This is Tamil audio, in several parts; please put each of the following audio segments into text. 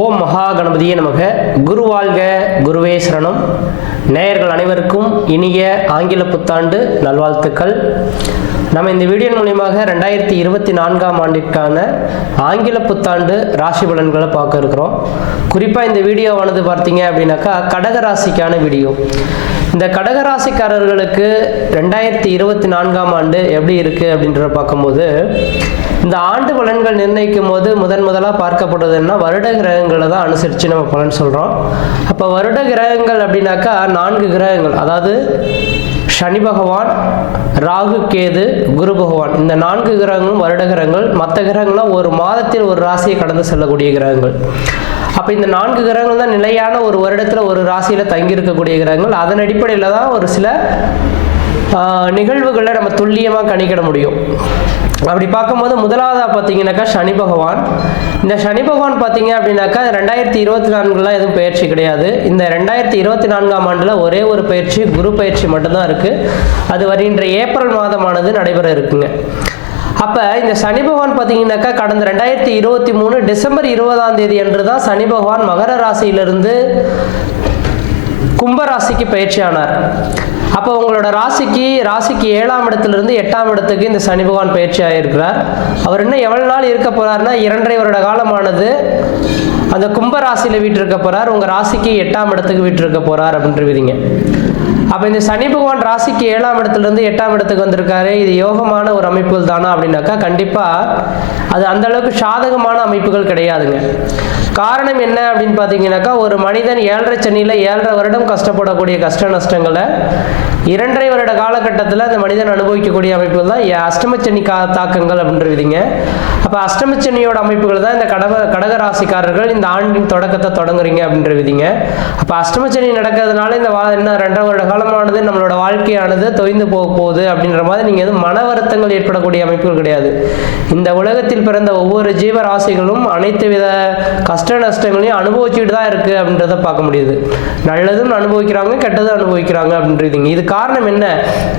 ஓம் மகா கணபதியே நமக. குரு வாழ்க குருவே சரணம். நேயர்கள் அனைவருக்கும் இனிய ஆங்கில புத்தாண்டு நல்வாழ்த்துக்கள். நம்ம இந்த வீடியோ மூலியமாக ரெண்டாயிரத்தி இருபத்தி நான்காம் ஆண்டிற்கான ஆங்கில புத்தாண்டு ராசி பலன்களை பார்க்க இருக்கிறோம். குறிப்பாக இந்த வீடியோவானது பார்த்தீங்க அப்படின்னாக்கா கடக ராசிக்கான வீடியோ இந்த கடகராசிக்காரர்களுக்கு ரெண்டாயிரத்தி இருபத்தி நான்காம் ஆண்டு எப்படி இருக்குது அப்படின்றத பார்க்கும்போது இந்த ஆண்டு பலன்கள் நிர்ணயிக்கும் போது முதன் முதலாக பார்க்கப்படுதுன்னா வருட கிரகங்களை தான் அனுசரித்து நம்ம பலன் சொல்கிறோம் அப்போ வருட கிரகங்கள் அப்படின்னாக்கா நான்கு கிரகங்கள். அதாவது சனி பகவான் ராகு கேது குரு பகவான். இந்த நான்கு கிரகங்களும் வருட கிரகங்கள். மற்ற கிரகங்கள்லாம் ஒரு மாதத்தில் ஒரு ராசியை கடந்து செல்லக்கூடிய கிரகங்கள். அப்போ இந்த நான்கு கிரகங்கள் தான் நிலையான ஒரு வருடத்தில் ஒரு ராசியில் தங்கியிருக்கக்கூடிய கிரகங்கள். அதன் அடிப்படையில் தான் ஒரு சில நிகழ்வுகளை நம்ம துல்லியமாக கணிக்கிட முடியும். அப்படி பார்க்கும்போது முதலாவதாக பார்த்தீங்கன்னாக்கா சனி பகவான். இந்த சனி பகவான் பார்த்தீங்க அப்படின்னாக்கா ரெண்டாயிரத்தி இருபத்தி நான்குலாம் எதுவும் பயிற்சி கிடையாது. இந்த ரெண்டாயிரத்தி இருபத்தி நான்காம் ஆண்டில் ஒரே ஒரு பயிற்சி குரு பயிற்சி மட்டும்தான் இருக்குது அது வருகின்ற ஏப்ரல் மாதமானது நடைபெற இருக்குங்க. அப்போ இந்த சனி பகவான் பார்த்தீங்கன்னாக்கா கடந்த ரெண்டாயிரத்தி இருபத்தி மூணு டிசம்பர் இருபதாம் தேதி அன்று தான் சனி பகவான் மகர ராசியிலிருந்து கும்பராசிக்கு பயிற்சி ஆனார். அப்போ உங்களோட ராசிக்கு ராசிக்கு ஏழாம் இடத்துலேருந்து எட்டாம் இடத்துக்கு இந்த சனி பகவான் பயிற்சி ஆகியிருக்கிறார் அவர் இன்னும் எவ்வளோ நாள் இருக்க போகிறாருன்னா இரண்டரை வருட காலமானது அந்த கும்ப ராசியில வீட்டிருக்க போகிறார் உங்கள் ராசிக்கு எட்டாம் இடத்துக்கு வீட்டிருக்க அப்படின்ற விதிங்க அப்போ இந்த சனி பகவான் ராசிக்கு ஏழாம் இடத்துலேருந்து எட்டாம் இடத்துக்கு வந்திருக்காரு. இது யோகமான ஒரு அமைப்புகள் தானா அப்படின்னாக்கா கண்டிப்பாக அது அந்த அளவுக்கு சாதகமான அமைப்புகள் கிடையாதுங்க. காரணம் என்ன அப்படின்னு பார்த்தீங்கன்னாக்கா ஒரு மனிதன் ஏழரை சனியில் ஏழரை வருடம் கஷ்டப்படக்கூடிய கஷ்ட நஷ்டங்களை இரண்டரை வருட காலகட்டத்தில் அந்த மனிதன் அனுபவிக்கக்கூடிய அமைப்புகள் தான் அஷ்டமச்சனி கா தாக்கங்கள் அப்படின்றவிதிங்க அப்போ அஷ்டமச்சனியோட அமைப்புகள் தான் இந்த கடக கடக ராசிக்காரர்கள் இந்த ஆண்டின் தொடக்கத்தை தொடங்குறீங்க அப்படின்ற விதிங்க. அப்போ அஷ்டமச்சனி நடக்கிறதுனால இந்த வா என்ன ரெண்டரை வருட காலமானது நம்மளோட வாழ்க்கையானது தொய்ந்து போக போகுது அப்படின்ற மாதிரி நீங்கள் எதுவும் மன வருத்தங்கள் ஏற்படக்கூடிய அமைப்புகள் கிடையாது. இந்த உலகத்தில் பிறந்த ஒவ்வொரு ஜீவராசிகளும் அனைத்து வித கஷ்ட நஷ்டங்களையும் அனுபவிச்சுட்டு தான் இருக்குது அப்படின்றத பார்க்க முடியுது. நல்லதும் அனுபவிக்கிறாங்க கெட்டதும் அனுபவிக்கிறாங்க அப்படின்றதுங்க இது காரணம் என்ன?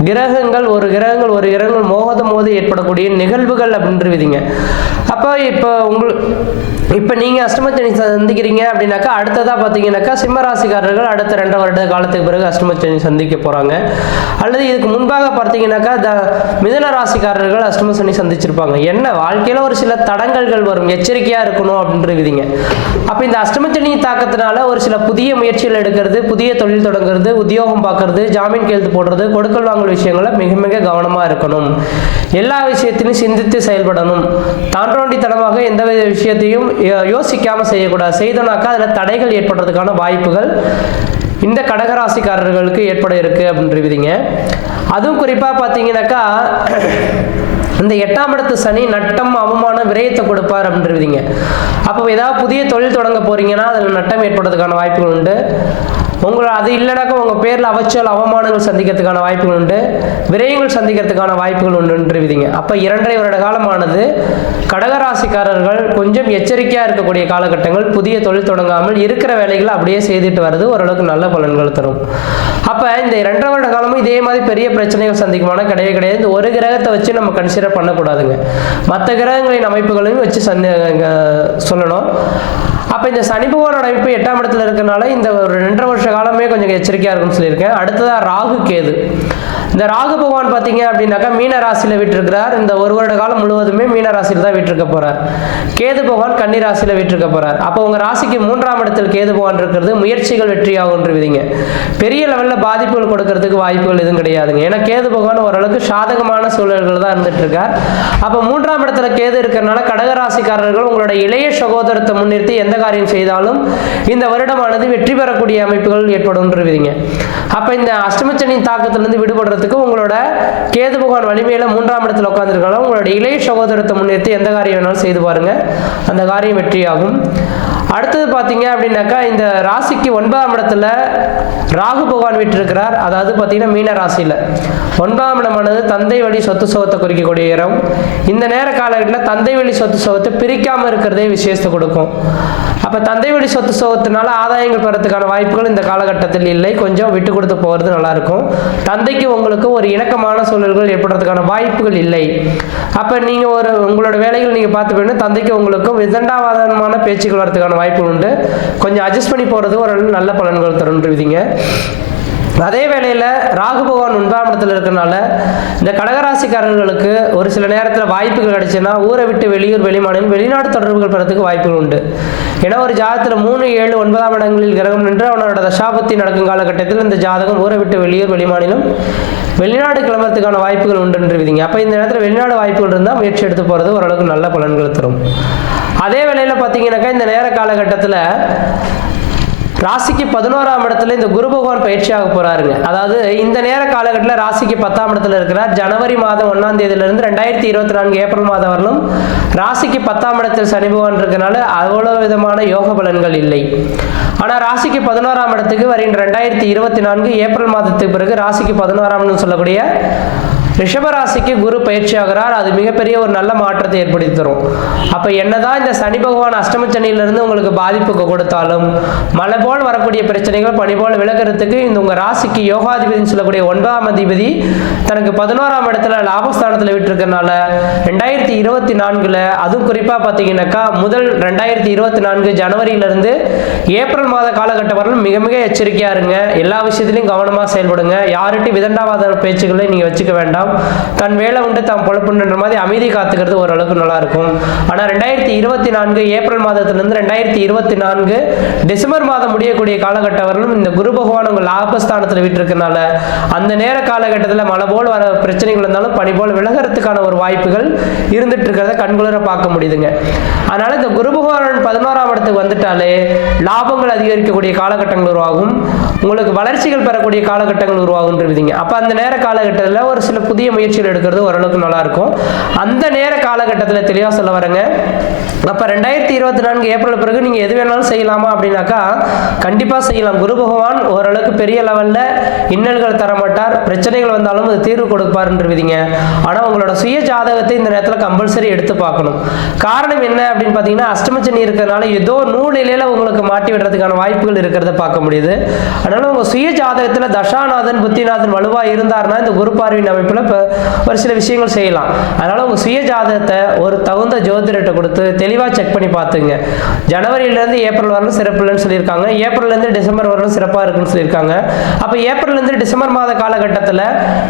கிரகங்கள் ஒரு கிரகங்கள் ஒரு கிரகங்கள் மோகதம் போது ஏற்படக்கூடிய நிகழ்வுகள் அப்படின்றவிதிங்க அப்போ இப்போ உங்கள் இப்போ நீங்கள் அஷ்டமச்சனி சந்திக்கிறீங்க அப்படின்னாக்கா அடுத்ததாக பார்த்தீங்கன்னாக்கா சிம்ம ராசிக்காரர்கள் அடுத்த ரெண்டு வருட காலத்துக்கு பிறகு அஷ்டமச்சனி சந்திக்க போகிறாங்க அல்லது இதுக்கு முன்பாக பார்த்தீங்கன்னாக்கா த மிதன ராசிக்காரர்கள் அஷ்டம சனி சந்திச்சிருப்பாங்க. என்ன வாழ்க்கையில் ஒரு சில தடங்கல்கள் வரும். எச்சரிக்கையாக இருக்கணும் அப்படின்ற விதிங்க அப்போ இந்த அஷ்டமச்சனி தாக்கத்தினால ஒரு சில புதிய முயற்சிகள் எடுக்கிறது புதிய தொழில் தொடங்குறது உத்தியோகம் பார்க்கறது ஜாமீன் கையெழுத்து போடுறது கொடுக்கல் வாங்கல் விஷயங்களை மிக மிக கவனமாக இருக்கணும். எல்லா விஷயத்திலும் சிந்தித்து செயல்படணும். தாண்டோண்டித்தனமாக எந்த வித விஷயத்தையும் யோ- யோசிக்காம செய்யக்கூடாது. செய்தோம்னாக்கா அதில் தடைகள் ஏற்படுறதுக்கான வாய்ப்புகள் இந்த கடகராசிக்காரர்களுக்கு ஏற்பட இருக்கு அப்படின்றவிதிங்க அதுவும் குறிப்பாக பார்த்தீங்கன்னாக்கா இந்த எட்டாம் இடத்து சனி நட்டம் அவமானம் விரயத்தை கொடுப்பார் அப்படின்றவிதிங்க அப்போ ஏதாவது புதிய தொழில் தொடங்க போறீங்கன்னா அதில் நட்டம் ஏற்படுறதுக்கான வாய்ப்புகள் உண்டு. உங்களை அது இல்லைனாக்கா உங்கள் பேரில் அவச்சல் அவமானங்கள் சந்திக்கிறதுக்கான வாய்ப்புகள் உண்டு. விரயங்கள் சந்திக்கிறதுக்கான வாய்ப்புகள் உண்டுன்றவிதிங்க அப்போ இரண்டரை வருட காலமானது கடகராசிக்காரர்கள் கொஞ்சம் எச்சரிக்கையாக இருக்கக்கூடிய காலகட்டங்கள் புதிய தொழில் தொடங்காமல் இருக்கிற வேலைகளை அப்படியே செய்துட்டு வர்றது ஓரளவுக்கு நல்ல பலன்கள் தரும். அப்போ இந்த இரண்டரை வருட காலமும் இதே மாதிரி பெரிய பிரச்சனைகள் சந்திக்குமான கிடையவே கிடையாது. இந்த ஒரு கிரகத்தை வச்சு நம்ம கன்சிடர் பண்ணக்கூடாதுங்க. மற்ற கிரகங்களின் அமைப்புகளையும் வச்சு சன் சொல்லணும். அப்போ இந்த சனி பகவானோட அமைப்பு எட்டாம் இடத்துல இருக்கிறனால இந்த ஒரு ரெண்டரை வருஷ காலமே கொஞ்சம் எச்சரிக்கையாக இருக்கும்னு சொல்லியிருக்கேன். அடுத்ததாக ராகு கேது. இந்த ராகு பகவான் பார்த்தீங்க அப்படின்னாக்கா மீன ராசியில் விட்டுருக்கிறார். இந்த ஒரு வருட காலம் முழுவதுமே மீன ராசியில் தான் விட்டுருக்க போறார். கேது பகவான் கன்னி ராசியில் விட்டுருக்க போறார். அப்போ உங்க ராசிக்கு மூன்றாம் இடத்தில் கேது பகவான் இருக்கிறது முயற்சிகள் வெற்றியாகும்ன்ற விதிங்க. பெரிய லெவலில் பாதிப்புகள் கொடுக்கறதுக்கு வாய்ப்புகள் எதுவும் கிடையாதுங்க. ஏன்னா கேது பகவான் ஓரளவுக்கு சாதகமான சூழல்கள் தான் இருந்துட்டு இருக்கார் அப்போ மூன்றாம் இடத்துல கேது இருக்கிறனால கடகராசிக்காரர்கள் உங்களோட இளைய சகோதரத்தை முன்னிறுத்தி எந்த காரியம் செய்தாலும் இந்த வருடமானது வெற்றி பெறக்கூடிய அமைப்புகள் ஏற்படும் விதிங்க. அப்போ இந்த அஷ்டமச்சனின் தாக்கத்திலிருந்து விடுபடுறதுக்கு உங்களோட கேது பகவான் வலிமையில மூன்றாம் இடத்துல உட்காந்துருக்காங்க உங்களோட இளைய சகோதரத்தை முன்னிறுத்தி எந்த காரியம் வேணாலும் செய்து பாருங்க. அந்த காரியம் வெற்றியாகும். அடுத்தது பார்த்தீங்க அப்படின்னாக்கா இந்த ராசிக்கு ஒன்பதாம் இடத்துல ராகு பகவான் விட்டிருக்கிறார் அதாவது பார்த்தீங்கன்னா மீன ராசியில். ஒன்பதாம் இடமானது தந்தை வழி சொத்து சுகத்தை குறிக்கக்கூடிய இடம். இந்த நேர காலகட்டத்தில் தந்தை வழி சொத்து சுகத்தை பிரிக்காமல் இருக்கிறதே விசேஷத்தை கொடுக்கும். அப்போ தந்தை வழி சொத்து சோகத்தினால ஆதாயங்கள் பெறத்துக்கான வாய்ப்புகள் இந்த காலகட்டத்தில் இல்லை. கொஞ்சம் விட்டு கொடுத்து போகிறது நல்லாயிருக்கும். தந்தைக்கு உங்களுக்கு ஒரு இணக்கமான சூழல்கள் ஏற்படுறதுக்கான வாய்ப்புகள் இல்லை. அப்போ நீங்கள் ஒரு உங்களோட வேலைகள் நீங்கள் பார்த்து போயிட்டு தந்தைக்கு உங்களுக்கும் விதண்டாவாதமான பேச்சுக்கள் வரதுக்கான வாய்ப்புகள் உண்டு. கொஞ்சம் அட்ஜஸ்ட் பண்ணி போகிறது ஒரு நல்ல பலன்கள் தருன்றீங்க அதே வேளையில் ராகு பகவான் ஒன்பதாம் இடத்துல இருக்கனால இந்த கடகராசிக்காரர்களுக்கு ஒரு சில நேரத்தில் வாய்ப்புகள் கிடைச்சுன்னா ஊரை விட்டு வெளியூர் வெளிமாநிலம் வெளிநாடு தொடர்புகள் பெறத்துக்கு வாய்ப்புகள் உண்டு. ஏன்னா ஒரு ஜாதகத்தில் மூணு ஏழு ஒன்பதாம் இடங்களில் கிரகம் நின்று அவனோட தசாபத்தி நடக்கும் காலகட்டத்தில் இந்த ஜாதகம் ஊரை விட்டு வெளியூர் வெளிமாநிலம் வெளிநாடு கிளம்புறதுக்கான வாய்ப்புகள் உண்டுன்றீங்க அப்போ இந்த நேரத்தில் வெளிநாடு வாய்ப்புகள் இருந்தால் முயற்சி எடுத்து போகிறது ஓரளவுக்கு நல்ல பலன்கள் தரும். அதே வேளையில் பார்த்தீங்கன்னாக்கா இந்த நேர காலகட்டத்தில் ராசிக்கு பதினோராம் இடத்துல இந்த குரு பகவான் பயிற்சியாக போறாருங்க. அதாவது இந்த நேர காலகட்டத்தில் ராசிக்கு பத்தாம் இடத்துல இருக்கிறார். ஜனவரி மாதம் ஒன்னாம் தேதியிலிருந்து ரெண்டாயிரத்தி இருபத்தி நான்கு ஏப்ரல் மாதம் வரலும் ராசிக்கு பத்தாம் இடத்தில் சனி பகவான் இருக்கனால அவ்வளவு விதமான யோக பலன்கள் இல்லை. ஆனால் ராசிக்கு பதினோராம் இடத்துக்கு வருகின்ற ரெண்டாயிரத்தி இருபத்தி நான்கு ஏப்ரல் மாதத்துக்கு பிறகு ராசிக்கு பதினோராம்னு சொல்லக்கூடிய ரிஷபராசிக்கு குரு பயிற்சி ஆகிறார் அது மிகப்பெரிய ஒரு நல்ல மாற்றத்தை ஏற்படுத்தி தரும். அப்போ என்னதான் இந்த சனி பகவான் அஷ்டம சனியிலிருந்து உங்களுக்கு பாதிப்புக்கு கொடுத்தாலும் மலை போல் வரக்கூடிய பிரச்சனைகள் பனி போல் விலகிறதுக்கு இந்த உங்கள் ராசிக்கு யோகாதிபதினு சொல்லக்கூடிய ஒன்பதாம் அதிபதி தனக்கு பதினோராம் இடத்துல லாபஸ்தானத்தில் விட்டுருக்கனால ரெண்டாயிரத்தி இருபத்தி நான்கில் அதுவும் குறிப்பாக பார்த்தீங்கன்னாக்கா முதல் ரெண்டாயிரத்தி இருபத்தி நான்கு ஜனவரியிலிருந்து ஏப்ரல் மாத காலகட்டம் வரலும் மிக மிக எச்சரிக்கையாக இருங்க. எல்லா விஷயத்திலையும் கவனமாக செயல்படுங்க. யார்கிட்டையும் விதண்டாவாத பேச்சுக்களை நீங்கள் வச்சுக்க வேண்டாம். தன் வேலை உண்டு தாம் பொழப்புன்ற மாதிரி அமைதி காத்துக்கிறது ஓரளவுக்கு நல்லா இருக்கும் ஆனால் ரெண்டாயிரத்தி இருபத்தி நான்கு ஏப்ரல் மாதத்திலிருந்து ரெண்டாயிரத்தி இருபத்தி நான்கு டிசம்பர் மாதம் முடியக்கூடிய காலகட்டம் வரலும் இந்த குரு பகவான் உங்கள் லாபஸ்தானத்தில் விட்டுருக்கனால அந்த நேர காலகட்டத்தில் மழை போல் வர பிரச்சனைகள் இருந்தாலும் பனி போல் விலகிறதுக்கான ஒரு வாய்ப்புகள் இருந்துட்டு இருக்கிறத கண்குளிர பார்க்க முடியுதுங்க. அதனால இந்த குரு பகவான் பதினோராம் இடத்துக்கு வந்துட்டாலே லாபங்கள் அதிகரிக்கக்கூடிய காலகட்டங்கள் உருவாகும். உங்களுக்கு வளர்ச்சிகள் பெறக்கூடிய காலகட்டங்கள் உருவாகுன்றீங்க அப்போ அந்த நேர காலகட்டத்தில் ஒரு சில புதிய முயற்சிகள் எடுக்கிறது ஓரளவுக்கு நல்லா இருக்கும் அந்த நேர காலகட்டத்தில் தெளிவாக சொல்ல வரேங்க. அப்போ ரெண்டாயிரத்தி இருபத்தி நான்கு ஏப்ரல் பிறகு நீங்கள் எது வேணாலும் செய்யலாமா அப்படின்னாக்கா கண்டிப்பாக செய்யலாம். குரு பகவான் ஓரளவுக்கு பெரிய லெவலில் இன்னல்கள் தரமாட்டார். பிரச்சனைகள் வந்தாலும் அது தீர்வு கொடுப்பாருன்றவிதிங்க ஆனால் உங்களோட சுய ஜாதகத்தை இந்த நேரத்தில் கம்பல்சரி எடுத்து பார்க்கணும். காரணம் என்ன அப்படின்னு பார்த்தீங்கன்னா அஷ்டமச்சனி இருக்கிறதுனால ஏதோ நூலிலையில் உங்களுக்கு மாட்டி விடுறதுக்கான வாய்ப்புகள் இருக்கிறத பார்க்க முடியுது. அதனால உங்கள் சுய ஜாதகத்தில் தசாநாதன் புத்திநாதன் வலுவாக இருந்தார்னா இந்த குரு பார்வையின் அமைப்பில் இப்போ ஒரு சில விஷயங்கள் செய்யலாம். அதனால உங்கள் சுய ஜாதகத்தை ஒரு தகுந்த ஜோதிடர்கிட்ட கொடுத்து தெளிவாக செக் பண்ணி பார்த்துங்க. ஜனவரியிலேருந்து ஏப்ரல் வரலும் சிறப்பு இல்லைன்னு சொல்லியிருக்காங்க. ஏப்ரல்லேருந்து டிசம்பர் வரலும் சிறப்பாக இருக்குன்னு சொல்லியிருக்காங்க. அப்போ ஏப்ரல்லேருந்து டிசம்பர் மாத காலகட்டத்தில்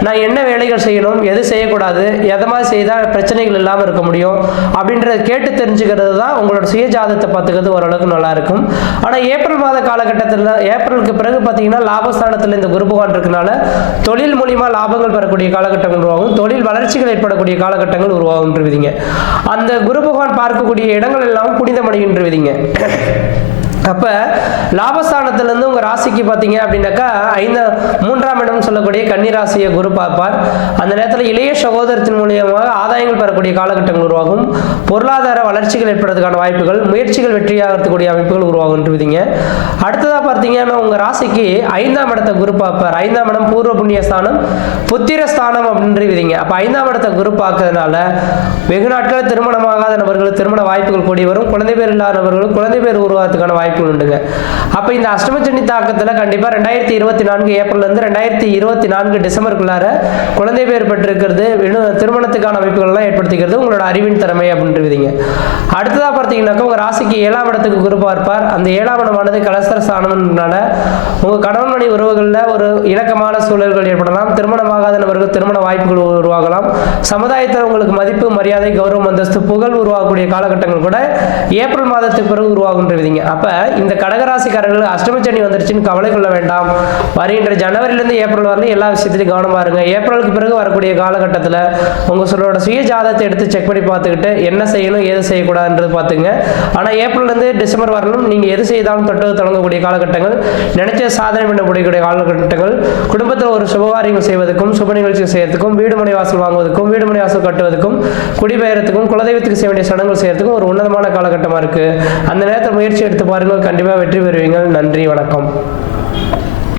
நான் என்ன வேலைகள் செய்யணும் எது செய்யக்கூடாது எதை மாதிரி செய்தால் பிரச்சனைகள் இல்லாமல் இருக்க முடியும் அப்படின்றத கேட்டு தெரிஞ்சுக்கிறது தான் உங்களோட சுய ஜாதகத்தை பார்த்துக்கிறது ஓரளவுக்கு நல்லா இருக்கும். ஆனால் ஏப்ரல் மாத காலகட்டத்தில் ஏப்ரலுக்கு பிறகு பார்த்தீங்கன்னா லாபஸ்தானத்தில் இந்த குரு பகவான் இருக்கனால தொழில் மூலியமா லாபங்கள் பெறக்கூடிய காலகட்டங்கள் உருவாகும் தொழில் வளர்ச்சிகள் ஏற்படக்கூடிய காலகட்டங்கள் உருவாகுன்றவிதிங்க அந்த குரு பகவான் பார்க்கக்கூடிய இடங்கள் எல்லாம் புனிதமடைகின்றவிதிங்க. அப்போ லாபஸ்தானத்திலேருந்து உங்கள் ராசிக்கு பார்த்தீங்க அப்படின்னாக்கா ஐந்து மூன்றாம் இடம் சொல்லக்கூடிய கன்னி ராசியை குரு பார்ப்பார். அந்த நேரத்தில் இளைய சகோதரத்தின் மூலியமாக ஆதாயங்கள் பெறக்கூடிய காலகட்டங்கள் உருவாகும். பொருளாதார வளர்ச்சிகள் ஏற்படுறதுக்கான வாய்ப்புகள் முயற்சிகள் வெற்றியாகிறதுக்கூடிய அமைப்புகள் உருவாகுன்றீங்க அடுத்ததாக பார்த்தீங்கன்னா உங்கள் ராசிக்கு ஐந்தாம் இடத்தை குரு பார்ப்பார். ஐந்தாம் இடம் பூர்வ புண்ணிய ஸ்தானம் புத்திர ஸ்தானம் அப்படின்றீங்க அப்போ ஐந்தாம் இடத்தை குரு பார்க்கறதுனால வெகு நாட்கள் திருமணமாகாத நபர்களுக்கு திருமண வாய்ப்புகள் கூடி வரும் குழந்தை பேர் இல்லாத நபர்களுக்கு குழந்தை பேர் உருவாகிறதுக்கான வாய்ப்பு உண்டுங்க. அப்போ இந்த அஷ்டமச்சனி தாக்கத்தில் கண்டிப்பாக ரெண்டாயிரத்தி இருபத்தி நான்கு ஏப்ரல்லேருந்து ரெண்டாயிரத்தி இருபத்தி நான்கு டிசம்பருக்குள்ளார குழந்தை பேர் பெற்றிருக்கிறது திருமணத்துக்கான அமைப்புகள்லாம் ஏற்படுத்திக்கிறது உங்களோட அறிவின் திறமை அப்படின்றீங்க. அடுத்ததாக பார்த்தீங்கன்னாக்கா உங்கள் ராசிக்கு ஏழாம் இடத்துக்கு குரு பார்ப்பார். அந்த ஏழாம் இடமானது கலசர சாணம்னால உங்கள் கணவன் மணி உறவுகளில் ஒரு இணக்கமான சூழல்கள் ஏற்படலாம். திருமணமாகாத நபர்கள் திருமண வாய்ப்புகள் உருவாகலாம். சமுதாயத்தில் உங்களுக்கு மதிப்பு மரியாதை கௌரவம் அந்தஸ்து புகழ் உருவாகக்கூடிய காலகட்டங்கள் கூட ஏப்ரல் மாதத்துக்கு பிறகு உருவாகுன்றவிதிங்க அப்போ இந்த கடகராசிக்காரர்கள் அஷ்டமச்சனி வந்துருச்சுன்னு கவலை கொள்ள வேண்டாம். வருகின்ற ஜனவரியிலேருந்து ஏப்ரல் வரல எல்லா விஷயத்திலையும் கவனமாக இருங்க. ஏப்ரலுக்கு பிறகு வரக்கூடிய காலகட்டத்தில் உங்கள் சொல்லோட சுய ஜாதகத்தை எடுத்து செக் பண்ணி பார்த்துக்கிட்டு என்ன செய்யணும் ஏது செய்யக்கூடாதுன்றது பார்த்துங்க. ஆனால் ஏப்ரல்லேருந்து டிசம்பர் வரலும் நீங்கள் எது செய்தாலும் தொட்டு தொடங்கக்கூடிய காலகட்டங்கள் நினைச்ச சாதனை பண்ணக்கூடிய காலகட்டங்கள் குடும்பத்தில் ஒரு சுபகாரியங்கள் செய்வதற்கும் சுப நிகழ்ச்சிகள் செய்யறதுக்கும் வீடு மனை வாசல் வாங்குவதற்கும் வீடு மனை வாசல் கட்டுவதற்கும் குடிபெயர்த்துக்கும் குலதெய்வத்துக்கு செய்ய வேண்டிய சடங்குகள் செய்யறதுக்கும் ஒரு உன்னதமான காலகட்டமாக இருக்குது அந்த நேரத்தில் முயற்சி எடுத்து பாருங்கள் கண்டிப்பாக வெற்றி பெறுவீங்கள் நன்றி வணக்கம்.